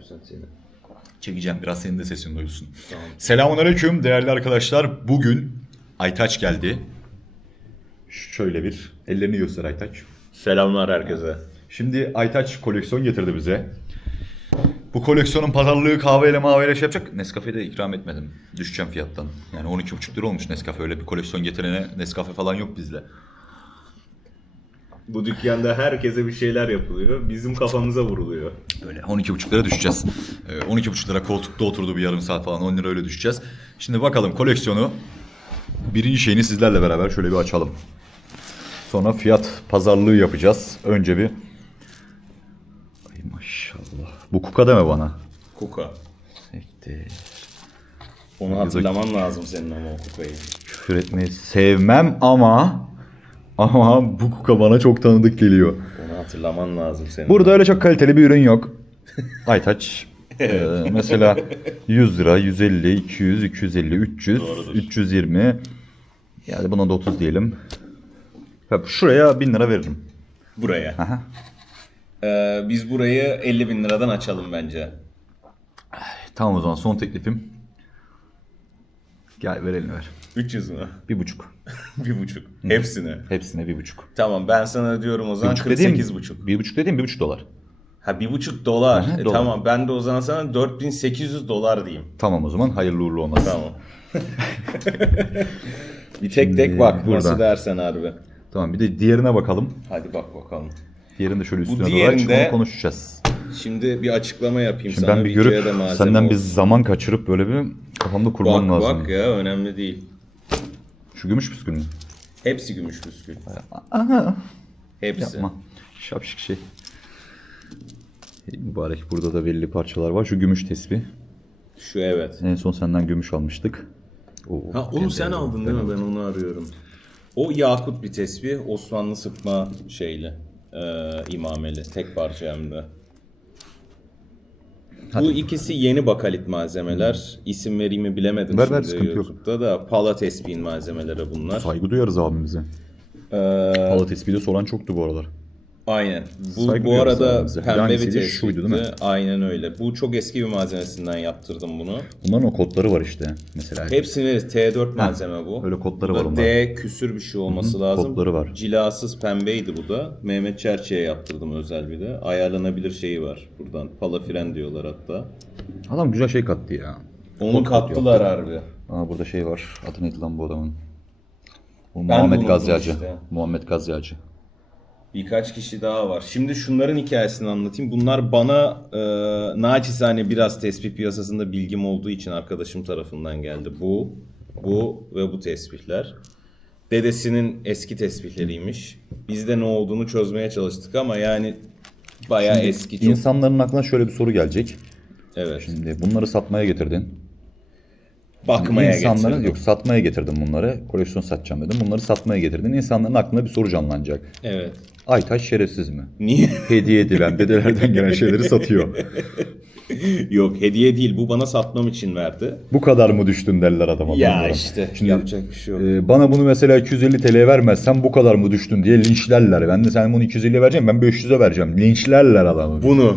istiyorsan seni. Çekeceğim biraz senin de sesin duyulsun. Tamam. Selamun aleyküm değerli arkadaşlar. Bugün Aytaç geldi. Şöyle bir ellerini göster Aytaç. Selamlar herkese. Şimdi Aytaç koleksiyon getirdi bize. Bu koleksiyonun pazarlığı kahveyle maveyle şey yapacak. Nescafe'de de ikram etmedim. Düşeceğim fiyattan. Yani 12,5 lira olmuş Nescafe. Öyle bir koleksiyon getirene Nescafe falan yok bizde. Bu dükkanda herkese bir şeyler yapılıyor. Bizim kafamıza vuruluyor. Böyle 12,5 lira düşeceğiz. Ee, 12,5 lira koltukta oturdu bir yarım saat falan 10 lira öyle düşeceğiz. Şimdi bakalım koleksiyonu birinci şeyini sizlerle beraber şöyle bir açalım. Sonra fiyat pazarlığı yapacağız. Önce bir Ay maşallah. Bu kuka deme bana. Kuka. Sekte. Onu hatırlaman lazım senin ama o kukayı. Küfür etmeyi sevmem ama ama bu kuka bana çok tanıdık geliyor. Onu hatırlaman lazım senin. Burada öyle çok kaliteli bir ürün yok. Aytaç. Ee, mesela 100 lira, 150, 200, 250, 300, Doğrudur. 320. Yani buna da 30 diyelim. Ya Şuraya 1000 lira veririm. Buraya. Aha. Ee, biz burayı 50 bin liradan açalım bence. Tamam o zaman son teklifim. Gel ver elini ver. 300 mü? Bir buçuk. bir buçuk. Hepsini. Hepsine bir buçuk. Tamam ben sana diyorum o Bir zaman buçuk dediğim, 48 buçuk. bir buçuk dediğim bir buçuk dolar. Ha bir buçuk dolar. Aha, E, dolar. Tamam ben de o zaman sana 4800 dolar diyeyim. Tamam o zaman hayırlı uğurlu olmasın. Tamam. bir tek tek bak burada. nasıl dersen harbi. Tamam bir de diğerine bakalım. Hadi bak bakalım. Diğerini de şöyle üstüne diğerinde- aç, onu konuşacağız. Şimdi bir açıklama yapayım Şimdi sana. ben bir görüp senden bir olsun. zaman kaçırıp böyle bir kafamda kurmam Bak lazım. bak ya önemli değil. Şu gümüş püskül mü? Hepsi gümüş püskül. Aha. Hepsi. Yapma. Şapşık şey. Ey mübarek burada da belli parçalar var. Şu gümüş tesbih. Şu evet. En son senden gümüş almıştık. Oo, Ha onu sen aldın değil mi? Ben onu arıyorum. O yakut bir tesbih. Osmanlı sıkma şeyli. Ee, imameli. Tek parça hem de. Bu ikisi yeni bakalit malzemeler. İsim vereyim mi bilemedim Ver, ver, şimdi sıkıntı yok. YouTube'da da. Pala tespihin malzemeleri bunlar. Saygı duyarız abimize. Ee, Pala tespihi de soran çoktu bu aralar. Aynen. Bu, Saygı bu arada abimize. Pembe bir tespitti. şuydu değil mi? Aynen öyle. Bu çok eski bir malzemesinden yaptırdım bunu. Bunların o kodları var işte. Mesela Hepsini veririz. T4 malzeme bu. öyle kodları var da onların. D küsür bir şey olması lazım. kodları var. Cilasız pembeydi bu da. Mehmet Çerçi'ye yaptırdım özel bir de. Ayarlanabilir şeyi var buradan. Pala fren diyorlar hatta. Adam güzel şey kattı ya. Onu kattılar harbi. Aa burada şey var. Adı neydi lan bu adamın? Bu Muhammed Gazyacı. işte. Muhammed Gazyacı. Birkaç kişi daha var. Şimdi şunların hikayesini anlatayım. Bunlar bana e, naçizane biraz tespih piyasasında bilgim olduğu için arkadaşım tarafından geldi. Bu, bu ve bu tesbihler. Dedesinin eski tesbihleriymiş. Biz de ne olduğunu çözmeye çalıştık ama yani bayağı eski. Çok... İnsanların aklına şöyle bir soru gelecek. Evet. Şimdi bunları satmaya getirdin. Bakmaya İnsanların getirdim. yok satmaya getirdim bunları. Koleksiyon satacağım dedim. Bunları satmaya getirdin. İnsanların aklına bir soru canlanacak. Evet. Aytaş şerefsiz mi? Niye? Hediye edilen dedelerden gelen şeyleri satıyor. Yok hediye değil. Bu bana satmam için verdi. Bu kadar mı düştün derler adama. Ya işte Şimdi yapacak bir şey yok. e, bana bunu mesela 250 TL'ye vermezsen bu kadar mı düştün diye linçlerler. Ben de sen bunu 250'ye vereceğim ben 500'e vereceğim. Linçlerler adamı. Bunu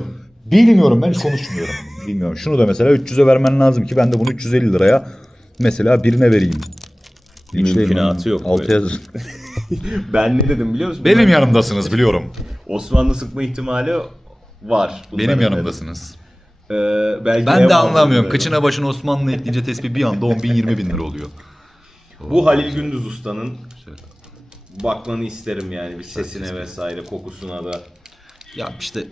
Bilmiyorum ben hiç konuşmuyorum. Bilmiyorum. Şunu da mesela 300'e vermen lazım ki ben de bunu 350 liraya mesela birine vereyim. Mümkünatı yok Altı böyle. ben ne dedim biliyor musun? Benim yanımdasınız biliyorum. Osmanlı sıkma ihtimali var. Bunların Benim dedim. yanımdasınız. Ee, belki Ben de anlamıyorum. dedim. Kıçına başına Osmanlı ekleyince tespih bir anda 10 bin 20 bin lira oluyor. Bu Halil Gündüz Usta'nın bakmanı isterim yani bir sesine vesaire kokusuna da. Ya işte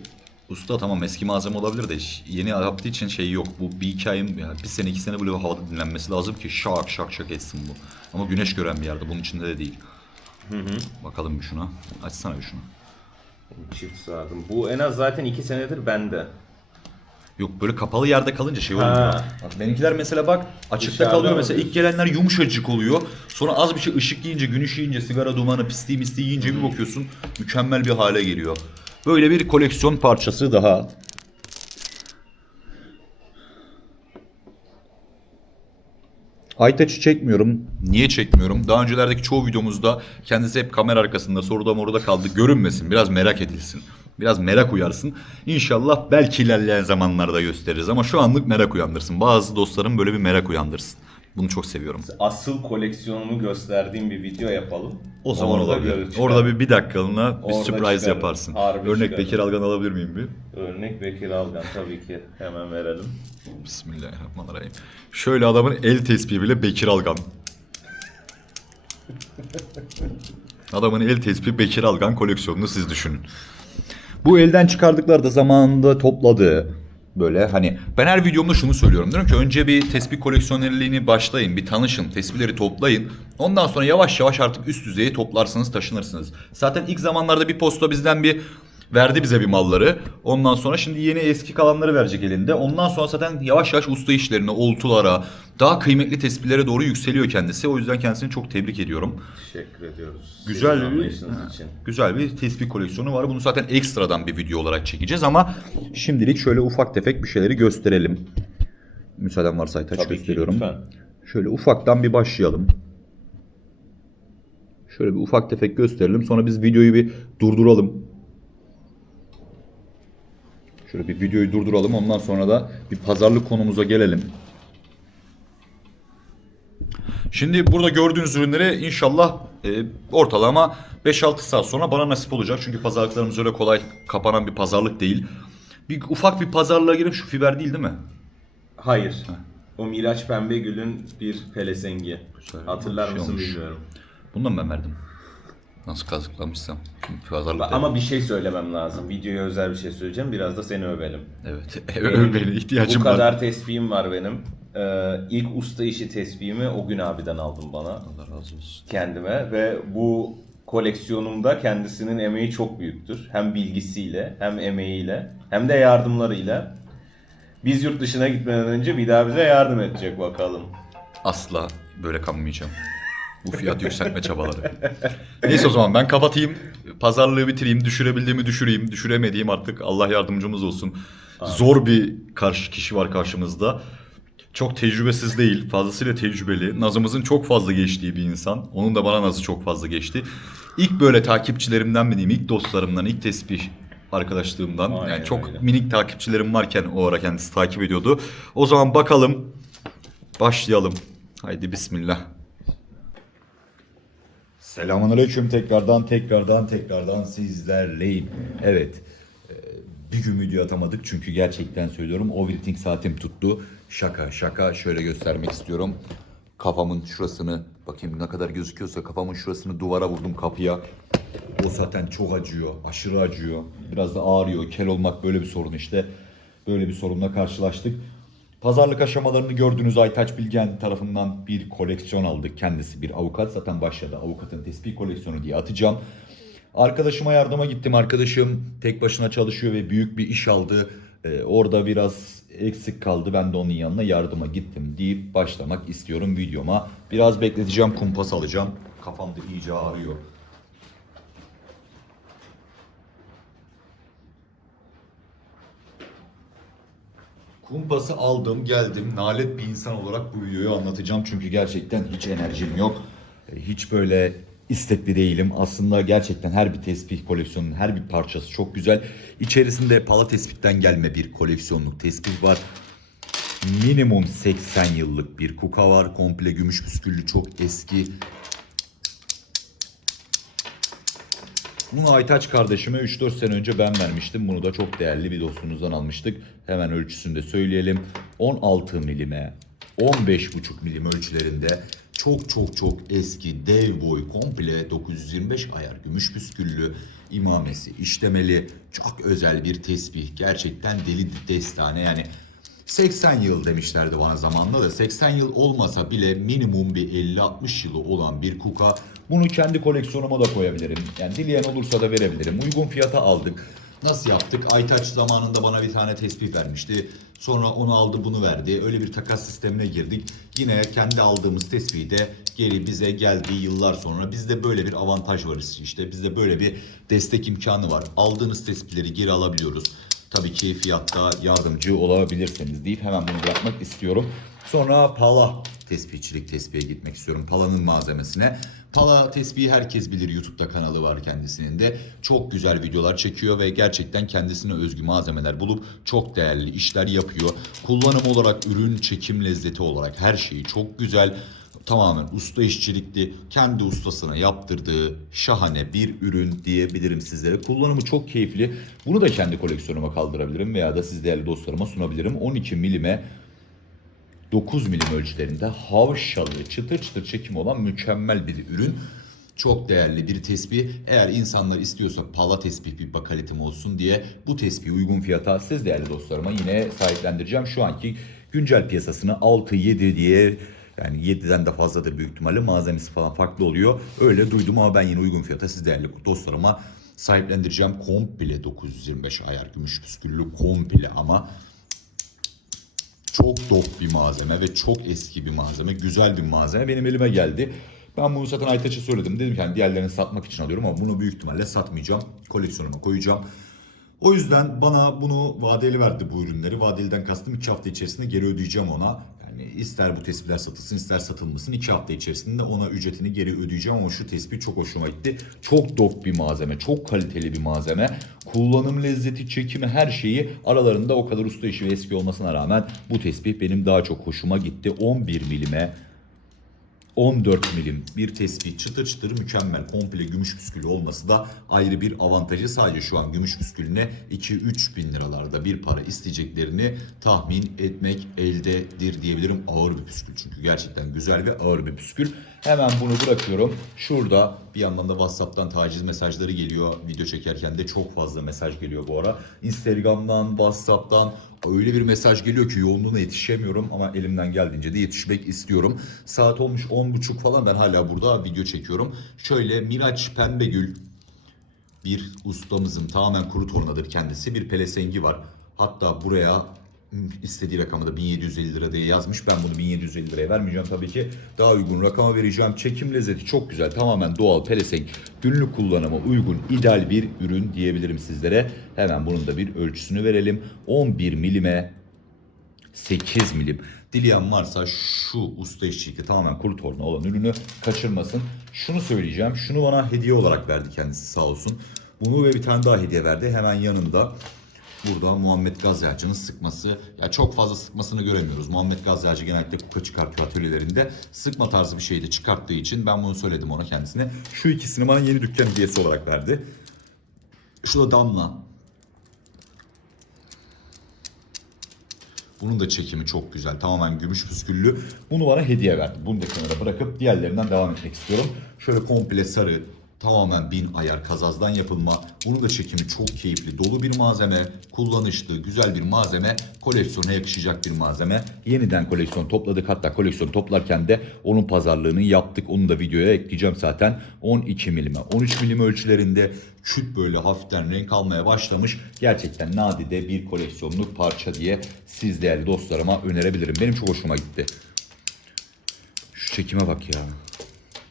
usta tamam eski malzeme olabilir de yeni yaptığı için şey yok. Bu bir ayın yani bir sene iki sene böyle havada dinlenmesi lazım ki şak şak şak etsin bu. Ama güneş gören bir yerde bunun içinde de değil. Bakalım bir şuna. Açsana bir şunu. Çift sardım. Bu en az zaten iki senedir bende. Yok böyle kapalı yerde kalınca şey olmuyor. Ha. Bak benimkiler mesela bak açıkta Dışarıda kalıyor mesela ilk gelenler yumuşacık oluyor. Sonra az bir şey ışık yiyince, güneş yiyince, sigara dumanı, pisliği misliği yiyince bir bakıyorsun mükemmel bir hale geliyor. Böyle bir koleksiyon parçası daha. Aytaç'ı çekmiyorum. Niye çekmiyorum? Daha öncelerdeki çoğu videomuzda kendisi hep kamera arkasında soruda moruda kaldı. Görünmesin, biraz merak edilsin. Biraz merak uyarsın. İnşallah belki ilerleyen zamanlarda gösteririz ama şu anlık merak uyandırsın. Bazı dostlarım böyle bir merak uyandırsın. Bunu çok seviyorum. Asıl koleksiyonumu gösterdiğim bir video yapalım. O zaman Orada olabilir. görür- Orada bir bir dakikalığına bir Orada sürpriz çıkarım. yaparsın. Harbi Örnek çıkarım. Bekir Algan alabilir miyim bir? Örnek Bekir Algan tabii ki hemen verelim. Bismillahirrahmanirrahim. Şöyle adamın el tespihi bile Bekir Algan. Adamın el tespihi Bekir Algan koleksiyonunu siz düşünün. Bu elden çıkardıkları da zamanında topladığı böyle. Hani ben her videomda şunu söylüyorum. Diyorum ki önce bir tespih koleksiyonerliğini başlayın bir tanışın tespihleri toplayın. Ondan sonra yavaş yavaş artık üst düzeye toplarsınız taşınırsınız. Zaten ilk zamanlarda bir posta bizden bir verdi bize bir malları ondan sonra şimdi yeni eski kalanları verecek elinde ondan sonra zaten yavaş yavaş usta işlerine oltulara daha kıymetli tespihlere doğru yükseliyor kendisi o yüzden kendisini çok tebrik ediyorum. Teşekkür ediyoruz. Güzel bir için. güzel bir tespih koleksiyonu var. Bunu zaten ekstradan bir video olarak çekeceğiz ama şimdilik şöyle ufak tefek bir şeyleri gösterelim. Müsaaden varsa Aytaç Tabii ki, gösteriyorum. lütfen. Şöyle ufaktan bir başlayalım. Şöyle bir ufak tefek gösterelim. Sonra biz videoyu bir durduralım. Şöyle bir videoyu durduralım. Ondan sonra da bir pazarlık konumuza gelelim. Şimdi burada gördüğünüz ürünleri inşallah e, ortalama 5-6 saat sonra bana nasip olacak. Çünkü pazarlıklarımız öyle kolay kapanan bir pazarlık değil. Bir ufak bir pazarlığa girip şu fiber değil değil mi? Hayır. O Miraç Pembegül'ün bir pelesengi. Güzel. Hatırlar şey mısın olmuş. bilmiyorum. Bundan ben verdim. Nasıl kazıklamışsam. Pazarlık Ama bir şey söylemem lazım. Videoya özel bir şey söyleyeceğim. Biraz da seni övelim. Evet. Öv beni ihtiyacım Bu var. kadar tesbihim var benim. Ee, ilk usta işi tesbihimi o gün abiden aldım bana. Allah razı olsun. kendime ve bu koleksiyonumda kendisinin emeği çok büyüktür. Hem bilgisiyle, hem emeğiyle, hem de yardımlarıyla. Biz yurt dışına gitmeden önce bir daha bize yardım edecek bakalım. Asla böyle kalmayacağım. Bu fiyat yükseltme çabaları. Neyse o zaman ben kapatayım. Pazarlığı bitireyim. Düşürebildiğimi düşüreyim. Düşüremediğim artık Allah yardımcımız olsun. Zor bir karşı kişi var karşımızda. Çok tecrübesiz değil. Fazlasıyla tecrübeli. Nazımızın çok fazla geçtiği bir insan. Onun da bana nazı çok fazla geçti. İlk böyle takipçilerimden mi diyeyim, ilk dostlarımdan, ilk tesbih arkadaşlığımdan. Aynen yani çok öyle. minik takipçilerim varken o ara kendisi takip ediyordu. O zaman bakalım. Başlayalım. Haydi bismillah. Selamünaleyküm tekrardan tekrardan tekrardan sizlerleyim. Evet. e, Bir gün video atamadık çünkü gerçekten söylüyorum overthink saatim tuttu. Şaka şaka şöyle göstermek istiyorum. Kafamın şurasını bakayım ne kadar gözüküyorsa kafamın şurasını duvara vurdum kapıya. O zaten çok acıyor. Aşırı acıyor. Biraz da ağrıyor. Kel olmak böyle bir sorun işte. Böyle bir sorunla karşılaştık. Pazarlık aşamalarını gördüğünüz Aytaç Bilgen tarafından bir koleksiyon aldık. Kendisi bir avukat zaten başladı. Avukatın tespih koleksiyonu diye atacağım. Arkadaşıma yardıma gittim. Arkadaşım tek başına çalışıyor ve büyük bir iş aldı. Ee, orada biraz eksik kaldı. Ben de onun yanına yardıma gittim deyip başlamak istiyorum videoma. Biraz bekleteceğim. Kumpas alacağım. Kafam da iyice ağrıyor. Kumpası aldım geldim nalet bir insan olarak bu videoyu anlatacağım çünkü gerçekten hiç enerjim yok. E, Hiç böyle istekli değilim. Aslında gerçekten her bir tespih koleksiyonunun her bir parçası çok güzel. İçerisinde pala tespihten gelme bir koleksiyonluk tespih var. Minimum 80 yıllık bir kuka var. Komple gümüş püsküllü çok eski. Bunu Aytaç kardeşime 3-4 sene önce ben vermiştim. Bunu da çok değerli bir dostumuzdan almıştık. Hemen ölçüsünü de söyleyelim. 16 milime, 15,5 milim ölçülerinde çok çok çok eski dev boy komple 925 ayar gümüş püsküllü imamesi işlemeli çok özel bir tesbih. Gerçekten deli destane yani 80 yıl demişlerdi bana zamanında da 80 yıl olmasa bile minimum bir 50-60 yılı olan bir kuka. Bunu kendi koleksiyonuma da koyabilirim. Yani dileyen olursa da verebilirim. Uygun fiyata aldık. Nasıl yaptık? Aytaç zamanında bana bir tane tespih vermişti. Sonra onu aldı bunu verdi. Öyle bir takas sistemine girdik. Yine kendi aldığımız tespihi de geri bize geldiği yıllar sonra bizde böyle bir avantaj var işte. Bizde böyle bir destek imkanı var. Aldığınız tespihleri geri alabiliyoruz. Tabii ki fiyatta yardımcı olabilirseniz deyip hemen bunu bırakmak istiyorum. Sonra pala tespihçilik tespihe gitmek istiyorum. Pala'nın malzemesine. Pala tespihi herkes bilir. YouTube'da kanalı var kendisinin de. Çok güzel videolar çekiyor ve gerçekten kendisine özgü malzemeler bulup çok değerli işler yapıyor. Kullanım olarak, ürün çekim lezzeti olarak her şeyi çok güzel tamamen usta işçilikli, kendi ustasına yaptırdığı şahane bir ürün diyebilirim sizlere. Kullanımı çok keyifli. Bunu da kendi koleksiyonuma kaldırabilirim veya da siz değerli dostlarıma sunabilirim. 12 milime 9 milim ölçülerinde havşalı, çıtır çıtır çekim olan mükemmel bir ürün. Çok değerli bir tesbih. Eğer insanlar istiyorsa pala tesbih bir bakalitim olsun diye bu tesbihi uygun fiyata siz değerli dostlarıma yine sahiplendireceğim. Şu anki güncel piyasasını 6-7 diye yani 7'den de fazladır büyük ihtimalle malzemesi falan farklı oluyor. Öyle duydum ama ben yine uygun fiyata siz değerli dostlarıma sahiplendireceğim. Komple 925 ayar gümüş püsküllü komple ama çok dop bir malzeme ve çok eski bir malzeme, güzel bir malzeme benim elime geldi. Ben bunu zaten Aytaç'a söyledim. Dedim ki hani diğerlerini satmak için alıyorum ama bunu büyük ihtimalle satmayacağım. Koleksiyonuma koyacağım. O yüzden bana bunu vadeli verdi bu ürünleri. Vadeliden kastım 2 hafta içerisinde geri ödeyeceğim ona. Yani ister bu tespihler satılsın ister satılmasın 2 hafta içerisinde ona ücretini geri ödeyeceğim ama şu tespih çok hoşuma gitti. Çok dop bir malzeme, çok kaliteli bir malzeme. Kullanım lezzeti, çekimi her şeyi aralarında o kadar usta işi ve eski olmasına rağmen bu tespih benim daha çok hoşuma gitti. 11 milime 14 milim bir tespih çıtır çıtır mükemmel komple gümüş püskülü olması da ayrı bir avantajı. Sadece şu an gümüş püskülüne 2-3 bin liralarda bir para isteyeceklerini tahmin etmek eldedir diyebilirim. Ağır bir püskül çünkü gerçekten güzel ve ağır bir püskül. Hemen bunu bırakıyorum. Şurada bir yandan da WhatsApp'tan taciz mesajları geliyor. Video çekerken de çok fazla mesaj geliyor bu ara. Instagram'dan, WhatsApp'tan öyle bir mesaj geliyor ki yoğunluğuna yetişemiyorum ama elimden geldiğince de yetişmek istiyorum. Saat olmuş 10.30 falan ben hala burada video çekiyorum. Şöyle Miraç Pembegül bir ustamızın tamamen kuru tornadır kendisi. Bir pelesengi var. Hatta buraya istediği rakamı da 1750 lira diye yazmış. Ben bunu 1750 liraya vermeyeceğim tabii ki. Daha uygun rakama vereceğim. Çekim lezzeti çok güzel. Tamamen doğal pelesenk. Günlük kullanıma uygun ideal bir ürün diyebilirim sizlere. Hemen bunun da bir ölçüsünü verelim. 11 milime 8 milim. Dileyen varsa şu usta işçilikte tamamen kuru torna olan ürünü kaçırmasın. Şunu söyleyeceğim. Şunu bana hediye olarak verdi kendisi sağ olsun. Bunu ve bir tane daha hediye verdi. Hemen yanında burada Muhammed Gazyacı'nın sıkması. Ya çok fazla sıkmasını göremiyoruz. Muhammed Gazyacı genellikle kuka çıkartıyor atölyelerinde. Sıkma tarzı bir şeyi de çıkarttığı için ben bunu söyledim ona kendisine. Şu ikisini bana yeni dükkan hediyesi olarak verdi. Şu da damla. Bunun da çekimi çok güzel. Tamamen gümüş püsküllü. Bunu bana hediye verdi. Bunu da kenara bırakıp diğerlerinden devam etmek istiyorum. Şöyle komple sarı, tamamen bin ayar kazazdan yapılma. Bunun da çekimi çok keyifli. Dolu bir malzeme, kullanışlı, güzel bir malzeme. Koleksiyona yakışacak bir malzeme. Yeniden koleksiyon topladık. Hatta koleksiyon toplarken de onun pazarlığını yaptık. Onu da videoya ekleyeceğim zaten. 12 milime, 13 milim ölçülerinde küt böyle hafiften renk almaya başlamış. Gerçekten nadide bir koleksiyonluk parça diye siz değerli dostlarıma önerebilirim. Benim çok hoşuma gitti. Şu çekime bak ya.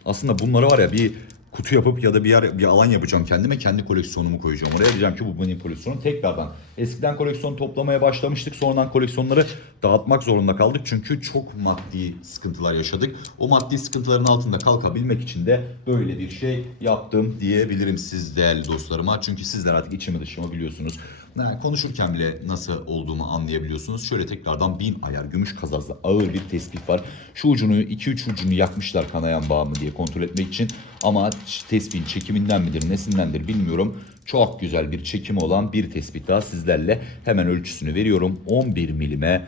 Aslında bunları var ya bir kutu yapıp ya da bir yer bir alan yapacağım kendime kendi koleksiyonumu koyacağım. Oraya diyeceğim ki bu benim koleksiyonum tekrardan. Eskiden koleksiyon toplamaya başlamıştık. Sonradan koleksiyonları dağıtmak zorunda kaldık. Çünkü çok maddi sıkıntılar yaşadık. O maddi sıkıntıların altında kalkabilmek için de böyle bir şey yaptım diyebilirim siz değerli dostlarıma. Çünkü sizler artık içimi dışımı biliyorsunuz. Yani konuşurken bile nasıl olduğumu anlayabiliyorsunuz. Şöyle tekrardan bin ayar gümüş kazazlı ağır bir tespih var. Şu ucunu 2-3 ucunu yakmışlar kanayan bağ mı diye kontrol etmek için. Ama tespihin çekiminden midir nesindendir bilmiyorum. Çok güzel bir çekimi olan bir tespih daha sizlerle hemen ölçüsünü veriyorum. 11 milime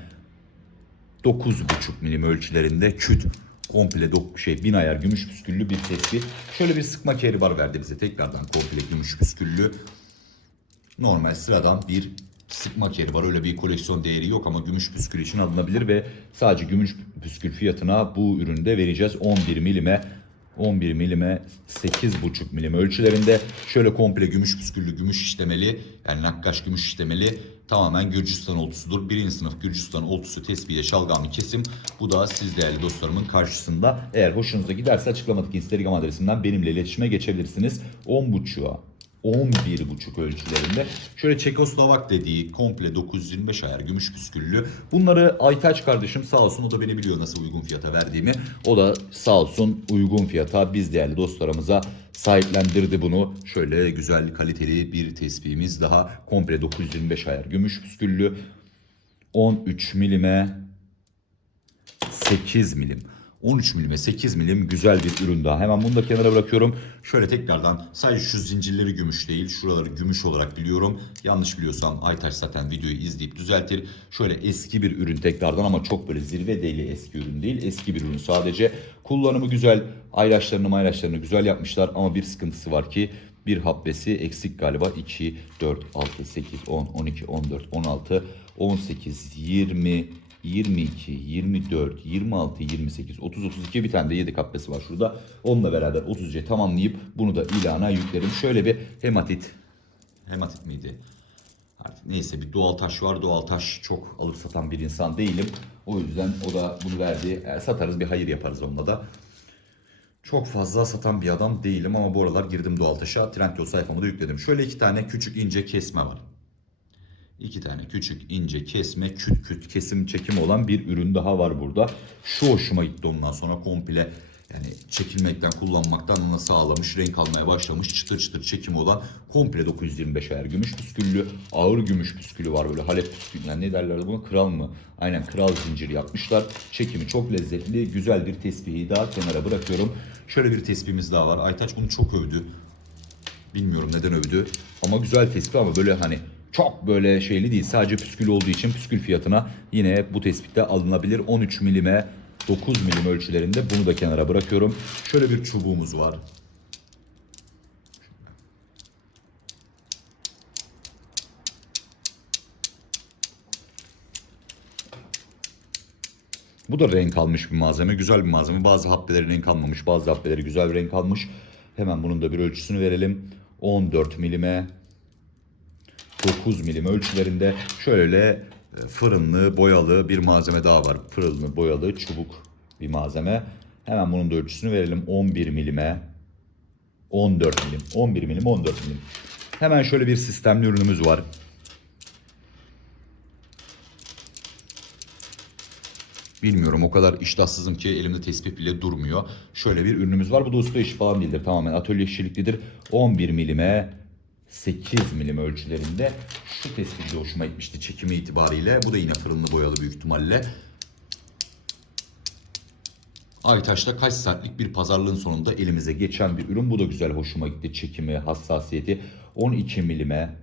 9,5 milim ölçülerinde küt komple dok şey bin ayar gümüş püsküllü bir tespih. Şöyle bir sıkma keribar verdi bize tekrardan komple gümüş püsküllü normal sıradan bir sıkma keri var. Öyle bir koleksiyon değeri yok ama gümüş püskül için alınabilir ve sadece gümüş püskül fiyatına bu üründe vereceğiz. 11 milime 11 milime 8,5 milim ölçülerinde şöyle komple gümüş püsküllü gümüş işlemeli yani nakkaş gümüş işlemeli tamamen Gürcistan oltusudur. Birinci sınıf Gürcistan oltusu tespihe şalgamlı kesim. Bu da siz değerli dostlarımın karşısında. Eğer hoşunuza giderse açıklamadaki Instagram adresimden benimle iletişime geçebilirsiniz. 10.5'a 11,5 ölçülerinde. Şöyle Çekoslovak dediği komple 925 ayar gümüş püsküllü. Bunları Aytaç kardeşim sağ olsun o da beni biliyor nasıl uygun fiyata verdiğimi. O da sağ olsun uygun fiyata biz değerli dostlarımıza sahiplendirdi bunu. Şöyle güzel kaliteli bir tespihimiz daha komple 925 ayar gümüş püsküllü. 13 milime 8 milim. 13 milime 8 milim güzel bir ürün daha. Hemen bunu da kenara bırakıyorum. Şöyle tekrardan sadece şu zincirleri gümüş değil. Şuraları gümüş olarak biliyorum. Yanlış biliyorsam Aytaş zaten videoyu izleyip düzeltir. Şöyle eski bir ürün tekrardan ama çok böyle zirve değil eski ürün değil. Eski bir ürün sadece. Kullanımı güzel. Ayraçlarını mayraçlarını güzel yapmışlar ama bir sıkıntısı var ki bir habbesi eksik galiba. 2, 4, 6, 8, 10, 12, 14, 16, 18, 20, 22, 24, 26, 28, 30, 32 bir tane de 7 habbesi var şurada. Onunla beraber 30'a tamamlayıp bunu da ilana yüklerim. Şöyle bir hematit. Hematit miydi? Artık neyse bir doğal taş var. Doğal taş çok alıp satan bir insan değilim. O yüzden o da bunu verdi. E, satarız bir hayır yaparız onunla da. Çok fazla satan bir adam değilim ama bu aralar girdim doğal taşa. Trendyol sayfamı da yükledim. Şöyle iki tane küçük ince kesme var. İki tane küçük ince kesme küt küt kesim çekimi olan bir ürün daha var burada. Şu hoşuma gitti ondan sonra komple yani çekilmekten kullanmaktan ona sağlamış renk almaya başlamış çıtır çıtır çekimi olan komple 925 ayar gümüş püsküllü ağır gümüş püskülü var böyle Halep püskülü yani ne derler buna kral mı? Aynen kral zinciri yapmışlar. Çekimi çok lezzetli güzel bir tesbihi daha kenara bırakıyorum. Şöyle bir tespihimiz daha var. Aytaç bunu çok övdü. Bilmiyorum neden övdü. Ama güzel tespih ama böyle hani çok böyle şeyli değil. Sadece püskül olduğu için püskül fiyatına yine bu tespitte alınabilir. 13 milime 9 milim ölçülerinde bunu da kenara bırakıyorum. Şöyle bir çubuğumuz var. Bu da renk almış bir malzeme. Güzel bir malzeme. Bazı happeleri renk almamış. Bazı happeleri güzel renk almış. Hemen bunun da bir ölçüsünü verelim. 14 milime 9 milim ölçülerinde şöyle e, fırınlı boyalı bir malzeme daha var. Fırınlı boyalı çubuk bir malzeme. Hemen bunun da ölçüsünü verelim. 11 milime 14 milim. 11 milim 14 milim. Hemen şöyle bir sistemli ürünümüz var. Bilmiyorum o kadar iştahsızım ki elimde tespih bile durmuyor. Şöyle bir ürünümüz var. Bu da usta işi falan değildir. Tamamen atölye işçiliklidir. 11 milime 8 milim ölçülerinde. Şu tespih de hoşuma gitmişti çekimi itibariyle. Bu da yine fırınlı boyalı büyük ihtimalle. Aytaş'ta kaç saatlik bir pazarlığın sonunda elimize geçen bir ürün. Bu da güzel hoşuma gitti. Çekimi, hassasiyeti 12 milime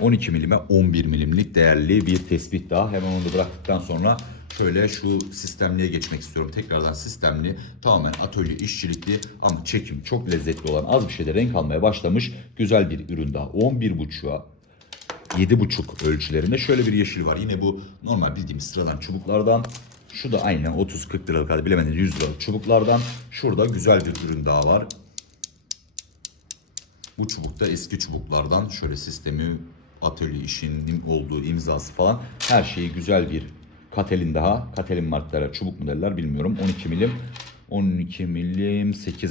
12 milime 11 milimlik değerli bir tespit daha. Hemen onu da bıraktıktan sonra şöyle şu sistemliğe geçmek istiyorum. Tekrardan sistemli tamamen atölye işçilikli ama çekim çok lezzetli olan az bir şeyde renk almaya başlamış güzel bir ürün daha. 11.5'a 7.5 ölçülerinde şöyle bir yeşil var. Yine bu normal bildiğimiz sıradan çubuklardan. Şu da aynen 30-40 liralık hadi bilemediniz 100 liralık çubuklardan. Şurada güzel bir ürün daha var. Bu çubukta eski çubuklardan şöyle sistemi atölye işinin olduğu imzası falan her şeyi güzel bir katelin daha. Katelin markaları çubuk mu derler bilmiyorum. 12 milim 12 milim 8,5.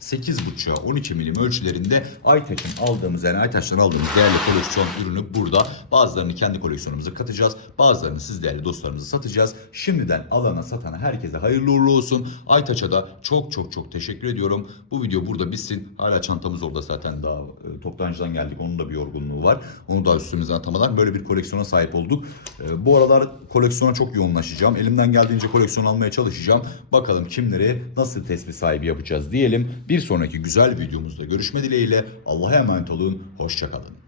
8,5'a 12 milim ölçülerinde Aytaç'ın aldığımız yani Aytaç'tan aldığımız değerli koleksiyon ürünü burada. Bazılarını kendi koleksiyonumuza katacağız. Bazılarını siz değerli dostlarımıza satacağız. Şimdiden alana satana herkese hayırlı uğurlu olsun. Aytaç'a da çok çok çok teşekkür ediyorum. Bu video burada bitsin. Hala çantamız orada zaten daha e, toptancıdan geldik. Onun da bir yorgunluğu var. Onu da üstümüzden atamadan böyle bir koleksiyona sahip olduk. E, bu aralar koleksiyona çok yoğunlaşacağım. Elimden geldiğince koleksiyon almaya çalışacağım. Bakalım kimleri nasıl tespih sahibi yapacağız diyelim. Bir sonraki güzel videomuzda görüşme dileğiyle. Allah'a emanet olun. Hoşçakalın.